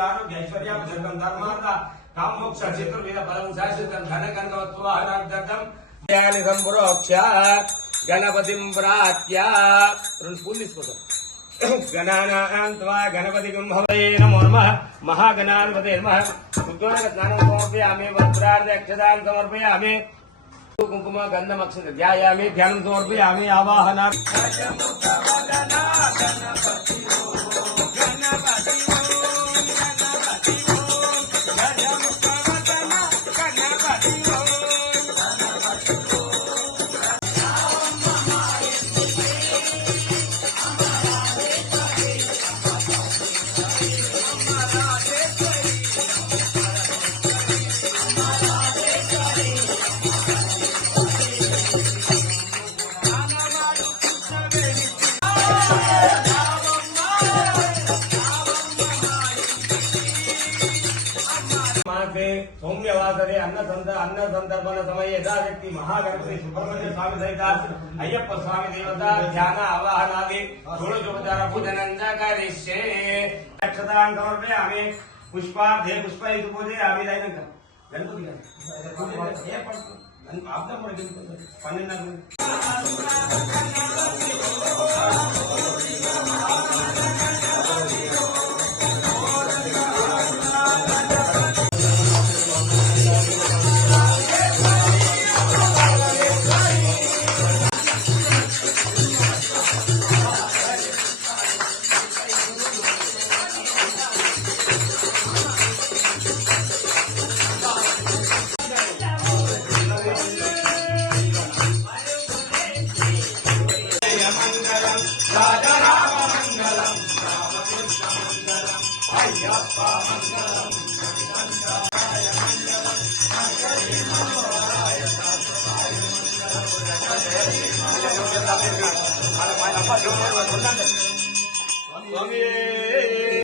आयुरारोग्यैश्वर्यं धर्मार्थ कामोक्ष चतुर्विध फलं शाश्वतं धनकनकवत्वाहनार्थं यानि संप्रोक्ष्य गणपतिं प्रार्थ्य गणानां त्वा गणपतिं हवये नमो नमः महागणाधिपतये नमः उद्योगस्नानं समर्पयामि वस्त्रार्धक्षतां समर्पयामि कुंकुम गंधमक्षत ध्यायामि ध्यानं समर्पयामि सौम्यवादने अन्न संदर्पण समय यथाशक्ति महागणपति सुब्रह्मण्य स्वामी सहित अय्यप्प स्वामी देवता ध्यान आवाहनादि षोडशोपचार पूजनं च करिष्ये अक्षतां समर्पयामि पुष्पार्धे पुष्पैः पूजयामि गणपति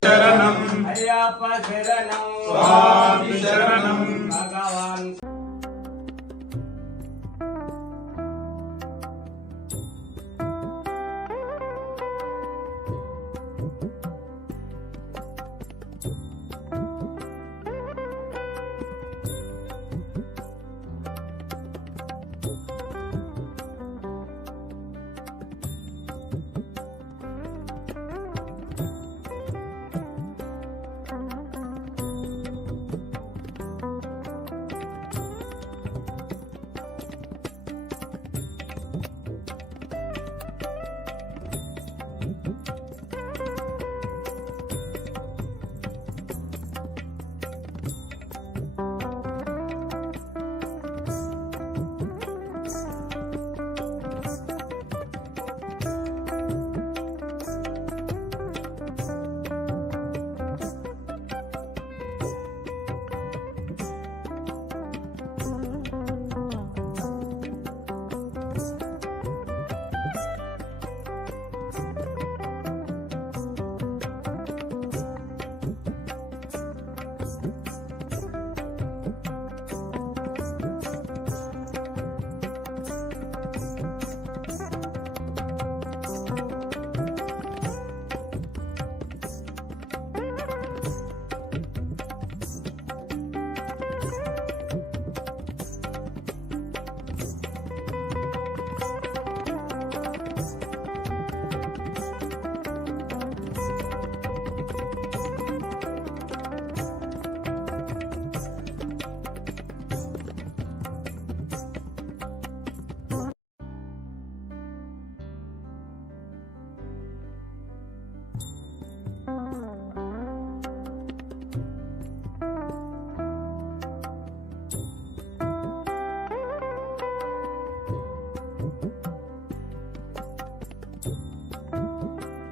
शरणं अय्यप्प शरणं स्वामी शरणं भगवान्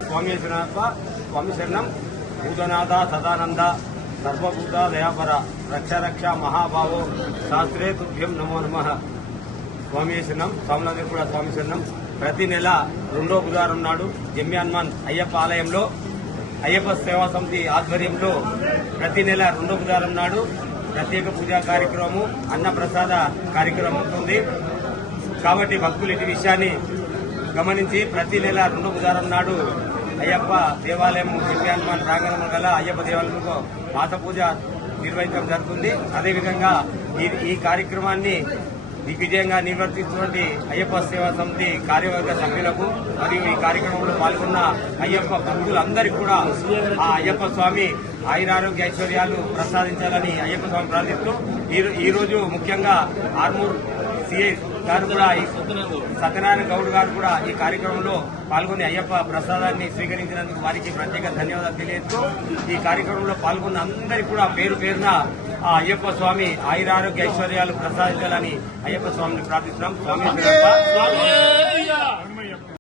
स्वामी स्वामी शरणं भूतनाथ सदानंद सर्वभूता दयापर रक्ष रक्ष महाभावो शास्त्रे तुभ्यं नमो नमः स्वामी शरणं सामनादेव स्वामी शरणं ప్రతి నెల రెండో బుధవారం నాడు జమ్యాన్మాన్ అయ్యప్ప ఆలయంలో అయ్యప్ప సేవా సమితి ఆధ్వర్యంలో ప్రతి నెల రెండో బుధవారం నాడు ప్రత్యేక పూజా కార్యక్రమం అన్నప్రసాద కార్యక్రమం ఉంటుంది. కాబట్టి భక్తులు ఇటు విషయాన్ని గమనించి ప్రతి నెల రెండో బుధవారం నాడు అయ్యప్ప దేవాలయం దివ్యాన్మాన్ ప్రాంగణం గల అయ్యప్ప దేవాలయంలో మాస పూజ నిర్వహించడం జరుగుతుంది. అదేవిధంగా ఈ కార్యక్రమాన్ని దిగ్విజయంగా నిర్వర్తిస్తున్నటువంటి అయ్యప్ప సేవా సమితి కార్యవర్గ సభ్యులకు మరియు ఈ కార్యక్రమంలో పాల్గొన్న అయ్యప్ప భక్తులందరికీ కూడా ఆ అయ్యప్ప స్వామి ఆయురారోగ్య ఐశ్వర్యాలు ప్రసాదించాలని అయ్యప్ప స్వామి ప్రార్థిస్తూ ఈ రోజు ముఖ్యంగా ఆర్మూర్ సిఐ గారు కూడా సత్యనారాయణ గౌడ్ గారు కూడా ఈ కార్యక్రమంలో పాల్గొని అయ్యప్ప ప్రసాదాన్ని స్వీకరించినందుకు వారికి ప్రత్యేక ధన్యవాదాలు తెలియజేస్తూ ఈ కార్యక్రమంలో పాల్గొన్న అందరికీ కూడా పేరు పేరున ఆ అయ్యప్ప స్వామి ఆయురారోగ్య ఐశ్వర్యాలు ప్రసాదించాలని అయ్యప్ప స్వామిని ప్రార్థిస్తున్నాం. స్వామి